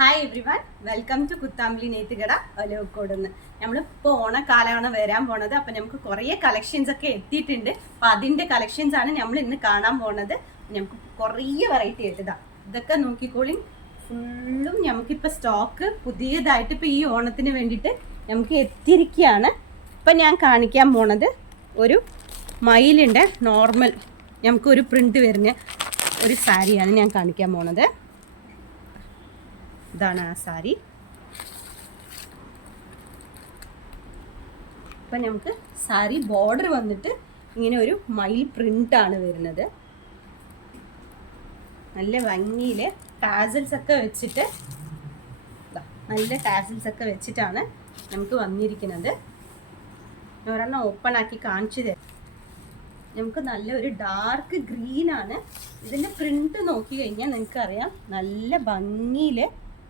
Hi everyone, welcome to Kuthampully Neythukada Olavakkode. നമ്മളിപ്പോൾ ഓണക്കാലമാണ് വരാൻ പോണത്. അപ്പം നമുക്ക് കുറേ കളക്ഷൻസ് ഒക്കെ എത്തിയിട്ടുണ്ട്. അപ്പം അതിൻ്റെ കളക്ഷൻസ് ആണ് നമ്മൾ ഇന്ന് കാണാൻ പോണത്. നമുക്ക് കുറേ വെറൈറ്റി ആയിട്ട് ഇതൊക്കെ നോക്കിക്കോളി. ഫുള്ളും നമുക്കിപ്പോൾ സ്റ്റോക്ക് പുതിയതായിട്ട് ഇപ്പോൾ ഈ ഓണത്തിന് വേണ്ടിയിട്ട് നമുക്ക് എത്തിയിരിക്കുകയാണ്. ഇപ്പം ഞാൻ കാണിക്കാൻ പോണത് ഒരു മയിലിൻ്റെ നോർമൽ നമുക്കൊരു പ്രിൻ്റ് വരുന്ന ഒരു സാരിയാണ് ഞാൻ കാണിക്കാൻ പോണത്. ഇതാണ് ആ സാരി. അപ്പം നമുക്ക് സാരി ബോർഡർ വന്നിട്ട് ഇങ്ങനെ ഒരു മയിൽ പ്രിൻ്റാണ് വരുന്നത്. നല്ല ഭംഗിയിൽ ടാസൽസ് ഒക്കെ വെച്ചിട്ട് നല്ല ടാസൽസ് ഒക്കെ വെച്ചിട്ടാണ് നമുക്ക് വന്നിരിക്കുന്നത്. ഒരെണ്ണം ഓപ്പൺ ആക്കി കാണിച്ചു തരാം. നമുക്ക് നല്ലൊരു ഡാർക്ക് ഗ്രീനാണ് ഇതിൻ്റെ പ്രിൻ്റ്. നോക്കി കഴിഞ്ഞാൽ നിങ്ങൾക്കറിയാം നല്ല ഭംഗിയിൽ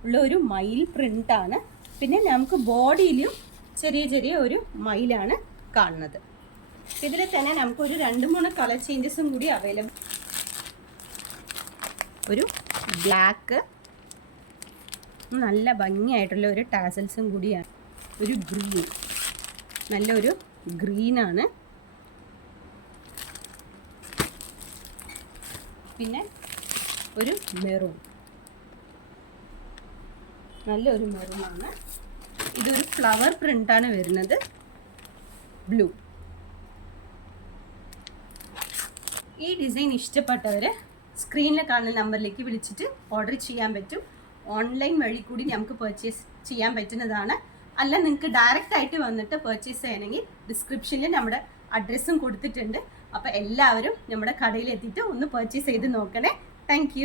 ഉള്ള ഒരു മയിൽ പ്രിൻ്റാണ്. പിന്നെ നമുക്ക് ബോഡിയിലും ചെറിയ ചെറിയ ഒരു മയിലാണ് കാണുന്നത്. ഇതിൽ തന്നെ നമുക്കൊരു 2-3 കളർ ചേഞ്ചസും കൂടി അവൈലബിൾ. ഒരു ബ്ലാക്ക്, നല്ല ഭംഗിയായിട്ടുള്ള ഒരു ടാസൽസും കൂടിയാണ്. ഒരു ഗ്രീൻ, നല്ലൊരു ഗ്രീനാണ്. പിന്നെ ഒരു മെറൂൺ, നല്ലൊരു മെറൂണാണ്. ഇതൊരു ഫ്ലവർ പ്രിൻ്റാണ് വരുന്നത്, ബ്ലൂ. ഈ ഡിസൈൻ ഇഷ്ടപ്പെട്ടവർ സ്ക്രീനിൽ കാണുന്ന നമ്പറിലേക്ക് വിളിച്ചിട്ട് ഓർഡർ ചെയ്യാൻ പറ്റും. ഓൺലൈൻ വഴി കൂടി നമുക്ക് പർച്ചേസ് ചെയ്യാൻ പറ്റുന്നതാണ്. അല്ല നിങ്ങൾക്ക് ഡയറക്റ്റ് ആയിട്ട് വന്നിട്ട് പർച്ചേസ് ചെയ്യണമെങ്കിൽ ഡിസ്ക്രിപ്ഷനിൽ നമ്മുടെ അഡ്രസ്സും കൊടുത്തിട്ടുണ്ട്. അപ്പോൾ എല്ലാവരും നമ്മുടെ കടയിൽ എത്തിയിട്ട് ഒന്ന് പർച്ചേസ് ചെയ്ത് നോക്കണേ. താങ്ക്